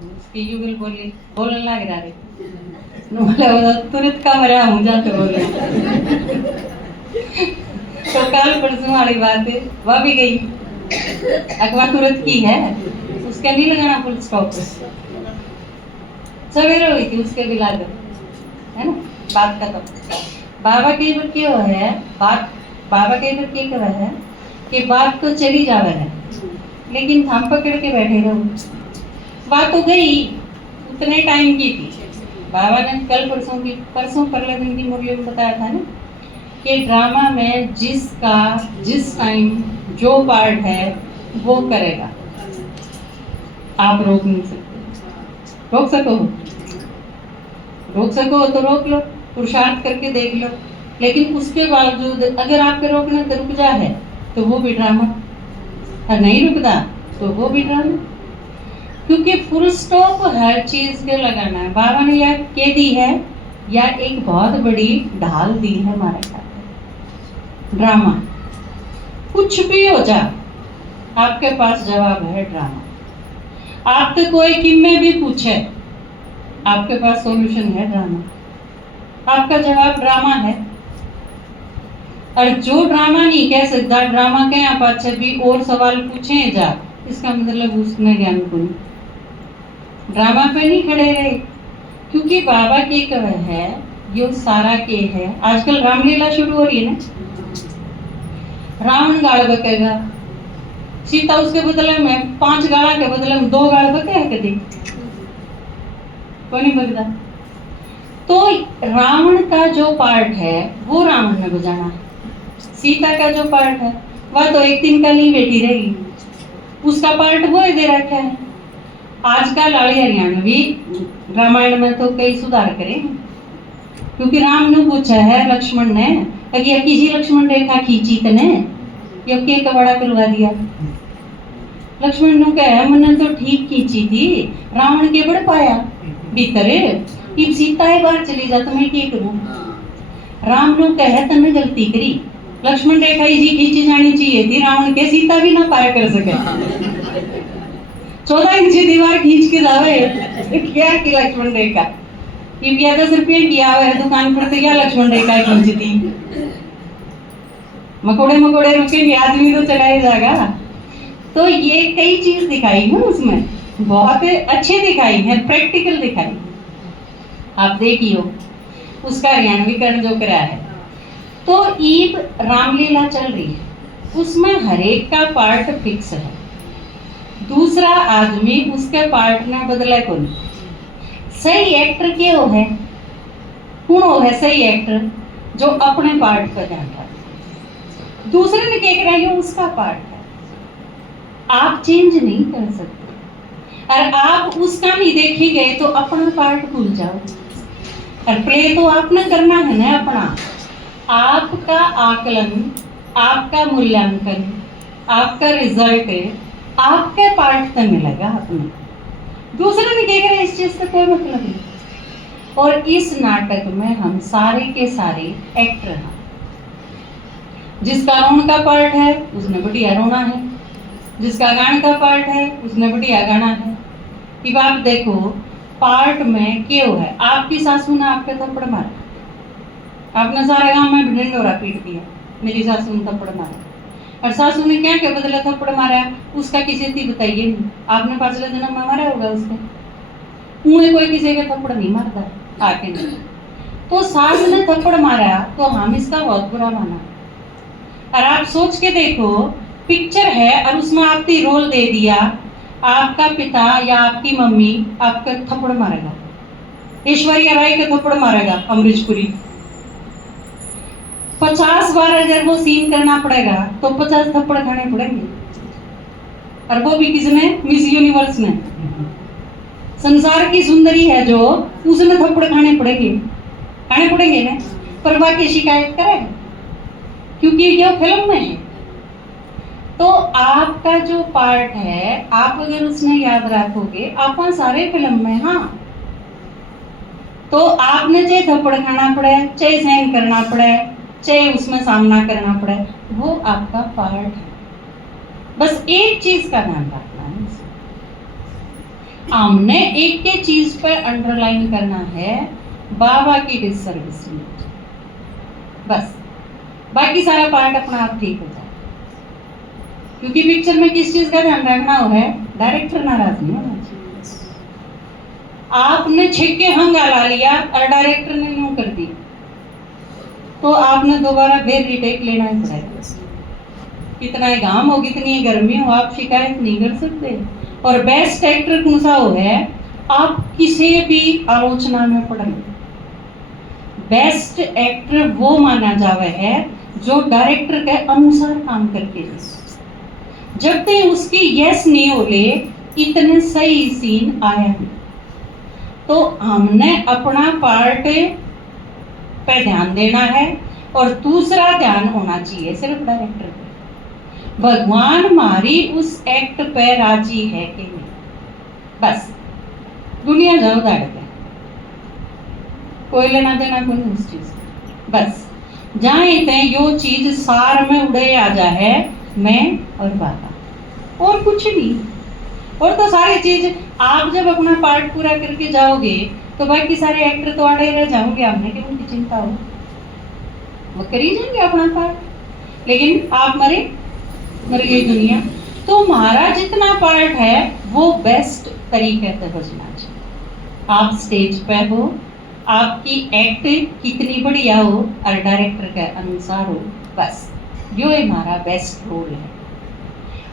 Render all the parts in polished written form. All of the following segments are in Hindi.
उसकी युगल बोली बोलने लग रहा रे बोला तुरंत कमरा हूँ जाते बोले। तो कल परसों वाली बात है, वह भी गई अखबार तुरंत की है, उसका नहीं लगाना फुल स्टॉप सवेरे हुई थी उसके बिला दो है ना बात का। तो बाबा के ऊपर क्यों है बात, बाबा के ऊपर क्या कर रहा है कि बात तो चली जावे है लेकिन हम पकड़ के बैठे रहो। बात तो गई उतने टाइम की थी। बाबा ने कल परसों परले दिन की मुरली में बताया था ना कि ड्रामा में जिसका जिस टाइम जो पार्ट है वो करेगा, आप रोक नहीं सकते। रोक सको तो रोक लो, पुरुषार्थ करके देख लो, लेकिन उसके बावजूद अगर आपके रोकने से रुक जा है तो वो भी ड्रामा, और नहीं रुकता तो वो भी ड्रामा। क्योंकि फुल स्टॉप हर चीज के लगाना है। बाबा ने यह कह दी है या एक बहुत बड़ी ढाल दी है हमारे साथ, ड्रामा कुछ भी हो जा आपके पास जवाब है ड्रामा। आपसे कोई किम्मे भी पूछे आपके पास सॉल्यूशन है ड्रामा, आपका जवाब ड्रामा है। और जो ड्रामा नहीं कह सकता ड्रामा के आप अच्छा भी और सवाल पूछे जा, इसका मतलब उसने ज्ञान को नहीं, ड्रामा पे नहीं खड़े रहे। क्योंकि बाबा की कह है ये सारा के है। आजकल रामलीला शुरू हो रही है ना, रावण गाल बकेगा, सीता उसके बदले में 5 गाला के बदले में 2 गाल बके कभी कोई नहीं बकता। तो रावण का जो पार्ट है वो रावण ने बजाना है, सीता का जो पार्ट है वह तो एक दिन का नहीं बैठी रहेगी, उसका पार्ट वो ही दे रखा है। आजकल लाड़ी हरियाणवी रामायण में तो कई सुधार करे, क्योंकि राम ने पूछा है लक्ष्मण ने अगर किसी लक्ष्मण रेखा खींची तने या के कबड़ा करवा दिया। लक्ष्मण ने कहा मैंने तो ठीक खींची थी, रावण के बड़ पाया भीतर कि सीता है बाहर चली जा तो मैं क्या करूं। राम ने कहा तने गलती करी, लक्ष्मण रेखा इसी खींची जानी चाहिए थी, रावण के सीता भी ना पार कर सके। 14 इंची दीवार खींच के जावे क्या कि लक्ष्मण रेखा ये 10 रुपये किया हुआ है दुकान पर, तो क्या लक्ष्मण रेखा खींचती। मकोड़े रुकेंगे आदमी तो चलाया जाएगा। तो ये कई चीज दिखाई है उसमें, बहुत अच्छे दिखाई है, प्रैक्टिकल दिखाई। आप देखियो उसका हरियाणवीकरण जो करा है। तो ईब रामलीला चल रही है, उसमें हर एक का पार्ट फिक्स है, दूसरा आदमी उसके पार्ट में बदले को नहीं। सही एक्टर क्या है, कौन है सही एक्टर जो अपने पार्ट पर ध्यान रखे, दूसरे ने क्या करा ये उसका पार्ट है, आप चेंज नहीं कर सकते। और आप उसका नहीं देखे गए तो अपना पार्ट भूल जाओ। और प्ले तो आपने करना है ना अपना, आपका आकलन, आपका मूल्यांकन, आपका रिजल्ट आपके पार्ट से मिलेगा अपने, दूसरे ने क्या करा इस चीज से कोई मतलब नहीं। और इस नाटक में हम सारे के सारे एक्टर हैं। जिसका रोन का पार्ट है उसने बढ़िया रोना है, जिसका गाने का पार्ट है उसने बढ़िया गाना है। कि आप देखो पार्ट में क्यों है, आपकी सासू ने आपके थप्पड़ मारा, आपने सारे गांव में ढिंडोरा पीट दिया, मेरी सासू ने थप्पड़ मारा, और सासू ने क्या के बदले थप्पड़ मारा उसका किसी थी बताइए नहीं, आपने पिछले जन्म में मारा होगा उसको, उन्हें कोई किसी का थप्पड़ नहीं मारता आके नहीं। तो सास ने थप्पड़ मारा तो हम इसका बहुत बुरा माना। और आप सोच के देखो पिक्चर है और उसमें आपने रोल दे दिया, आपका पिता या आपकी मम्मी आपका थप्पड़ मारेगा, ऐश्वर्या राय का थप्पड़ मारेगा अमरीश पुरी, 50 बार अगर वो सीन करना पड़ेगा तो 50 थप्पड़ खाने पड़ेंगे। और वो भी किसने, मिस यूनिवर्स ने, संसार की सुंदरी है जो, उसने थप्पड़ खाने पड़ेंगे ना, पर वाकई शिकायत करेगा क्योंकि ये फिल्म में है। तो आपका जो पार्ट है आप अगर उसमें याद रखोगे आप सारे फिल्म में, हाँ तो आपने चाहे थप्पड़ खाना पड़े, चाहे सहन करना पड़े, चाहे उसमें सामना करना पड़े, वो आपका पार्ट है। बस एक चीज का ध्यान रखना है, हमने एक के चीज पर अंडरलाइन करना है, बाबा की डिसर्विसमेंट, बस। बाकी सारा पार्ट अपना आप ठीक हो जाए, क्योंकि पिक्चर में किस चीज का ध्यान रखना है, डायरेक्टर नाराज नहीं होना चाहिए। आपने छिक्के हंगाला लिया और डायरेक्टर ने यूं कर दी, तो आपने दोबारा फिर रीटेक लेना ही पड़ेगा। कितना घाम हो, कितनी गर्मी हो, आप शिकायत नहीं कर सकते। और बेस्ट एक्टर कौन सा हो है, आप किसी भी आलोचना में पढ़ लो, बेस्ट एक्टर वो माना जावे है जो डायरेक्टर के अनुसार काम करके दे। जब तक उसकी यस नहीं हो ले, इतने सही सीन आया नहीं, तो हमने अपना पार्ट पे ध्यान देना है और दूसरा ध्यान होना चाहिए सिर्फ डायरेक्टर पे। भगवान हमारी उस एक्ट पे राजी है कि नहीं, बस। दुनिया जाओ दाड़ते, कोई लेना देना कोई उस चीज, बस। जहाँ इतने यो चीज सार में उड़े आ जाए, मैं और बाबा, और कुछ नहीं। और तो सारी चीज आप जब अपना पार्ट पूरा करके जाओगे तो बाकी सारे एक्टर तो आड़े रह जाओगे, आपने कि उनकी चिंता हो, वो करी जाएंगे अपना पार्ट। लेकिन आप मर गई दुनिया। तो हमारा जितना पार्ट है वो बेस्ट तरीके से बजना चाहिए। आप स्टेज पे हो, आपकी एक्ट कितनी बढ़िया हो और डायरेक्टर के अनुसार हो, बस यो हमारा बेस्ट रोल है।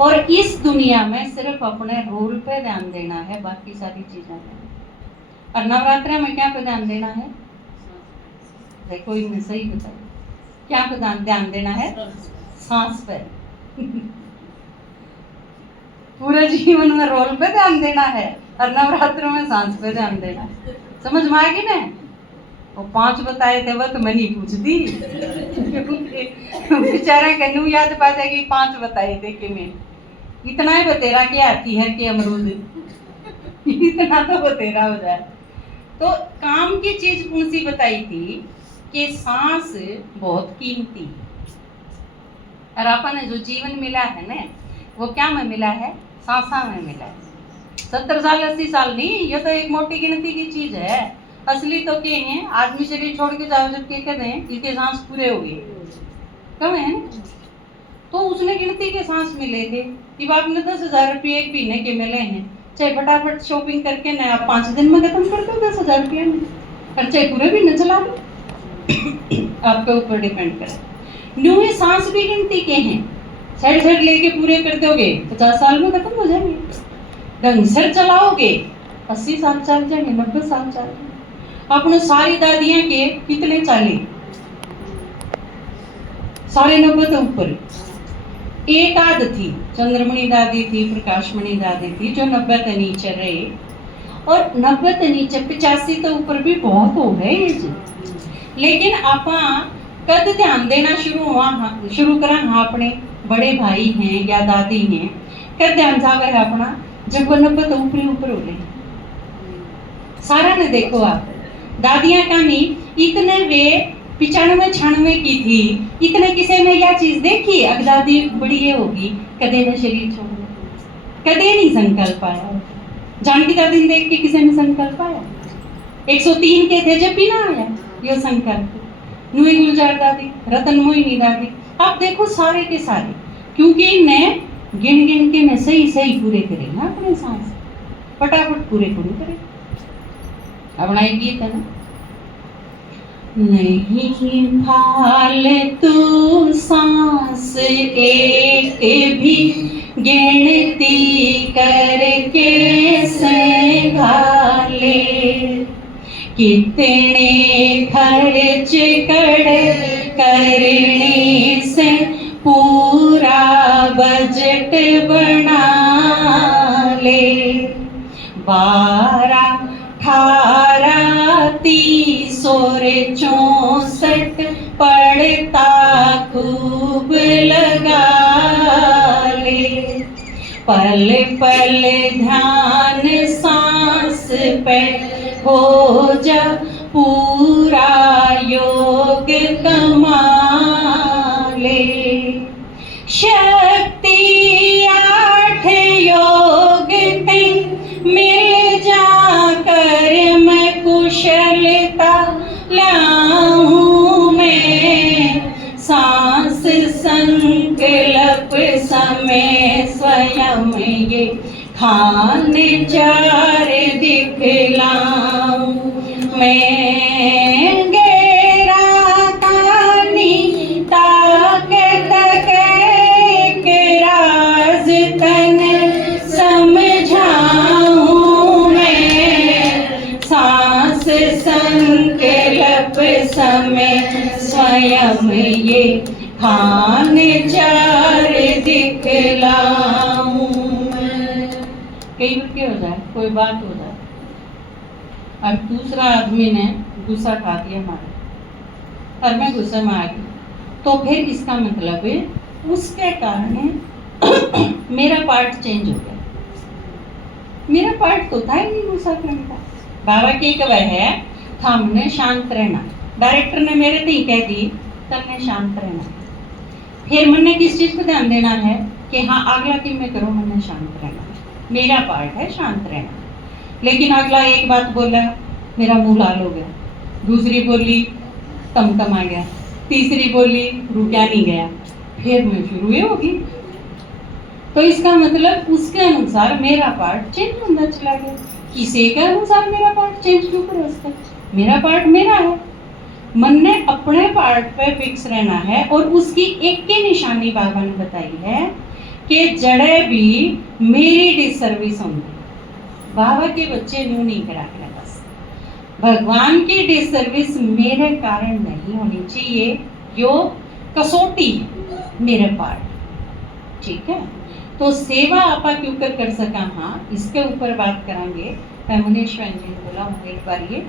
और इस दुनिया में सिर्फ अपने रोल पे ध्यान देना है, बाकी सारी चीजें नहीं। और नवरात्रि में क्या पे ध्यान देना है, देखो इनमें सही बताओ, क्या पे ध्यान देना है, सांस पे। पूरे जीवन में रोल पे ध्यान देना है और नवरात्र में सांस पे ध्यान देना है। समझ में आ गई ना? वो 5 बताए थे वो तो मैं नहीं पूछती, बेचारा कन्नू याद पा जाएगी 5 बताए थे कि मैं इतना ही बतेरा कि आती है कि अमरूद, इतना तो बतेरा हो जाए। तो काम की चीज कौन सी बताई थी कि सांस बहुत कीमती है, और अपन जो जीवन मिला है ना, वो क्या में मिला है, सांसा में मिला है। 70 साल 80 साल नहीं, ये तो एक मोटी गिनती की चीज है। असली तो क्या है, आदमी शरीर छोड़ के जाओ जब के कहते हैं इसके सांस पूरे हो गए, कम है ना? तो उसने गिनती के सांस मिले थे कि आपने 10,000 रुपये एक महीने के मिले हैं, चाहे फटाफट शॉपिंग करके ना आप 5 दिन में खत्म कर दो 10,000 रुपये में, और चाहे पूरे भी न चला दो, आपके ऊपर डिपेंड करे। न्यू ये सांस भी गिनती के हैं, साइड साइड लेके पूरे कर दोगे 50 साल में खत्म हो जाएंगे। ढंग से चलाओगे 80 साल चल जाएंगे, 90 साल चल जाएंगे। अपने सारी दादियां के कितने चाले, सारे 90 तो ऊपर। एक आध थी, चंद्रमणि दादी थी, प्रकाशमणि दादी थी, जो 90 के नीचे रहे, और 90 के नीचे 85 तो ऊपर भी बहुत हो गए ये। लेकिन आपा कद ध्यान देना शुरू करा, हाँ अपने बड़े भाई हैं या दादी हैं, कद ध्यान जागा है अपना, जब वो 90 तो ऊपर हो गए। सारा ने देखो आप, दादियां का नहीं, इतने वे 95-96 की थी, इतने किसी में यह चीज देखी, अब दादी बड़ी ये होगी कदे ने शरीर छोड़ना, कदे नहीं संकल्प आया। जानकी दादी ने देख के किसी ने संकल्प आया? 103 के थे जब भी ना आया ये संकल्प। नुई गुलजार दादी, रतन मोहिनी दादी, आप देखो सारे के सारे, क्योंकि इन्हें गिन गिन के मैं सही पूरे करे ना अपने सांस, फटाफट पूरे करे। अपना एक गीत है ना, नहीं फालतू सांस एक भी गिनती करके संभाले, कितने खर्च करने से पूरा बजट बना ले, 12, 18, 30 और 64 पड़ता खूब लगा ले, पल पल ध्यान सांस पे हो जा पूरा योग कमा ले, शक्ति 8 योग 3 मिल खान चार दिखलाऊं मैं गेरा तानी ताकत के राज तन समझाऊं मैं सांस संकल्प समय स्वयं ये खान चार दिखलाऊं मैं। कई बार क्या हो जाए, कोई बात हो जाए, अब दूसरा आदमी ने गुस्सा खा दिया हमारा और मैं गुस्से में आ गई, तो फिर इसका मतलब है उसके कारण मेरा पार्ट चेंज हो गया। मेरा पार्ट तो था ही नहीं गुस्सा करने का। बाबा की एक वह है था हमने शांत रहना, डायरेक्टर ने मेरे ती कह दी तब शांत रहना। फिर मैंने किस चीज को ध्यान देना है कि हाँ अगला कि मैं करूँ, मैंने शांत रहना, मेरा पार्ट है शांत रहना। लेकिन अगला एक बात बोला, मेरा मुंह लाल हो गया, दूसरी बोली तमतम आ गया, तीसरी बोली रुका नहीं गया, फिर मैं शुरू ही होगी। तो इसका मतलब उसके अनुसार मेरा पार्ट चेंज होता चला गया। किसी के अनुसार मेरा पार्ट चेंज क्यों करे, उसका मेरा पार्ट मेरा है। मन ने अपने पार्ट पे फिक्स रहना है और उसकी एक ही निशानी बाबा ने बताई है कि जड़े भी मेरी डिसर्विस होंगी। बाबा के बच्चे न्यू नहीं करा के बस भगवान की डिसर्विस मेरे कारण नहीं होनी चाहिए, यो कसौटी मेरे पार्ट, ठीक है। तो सेवा आपा क्यों कर सका, हाँ इसके ऊपर बात करेंगे। मुनीश्वर जी ने बोला एक बार ये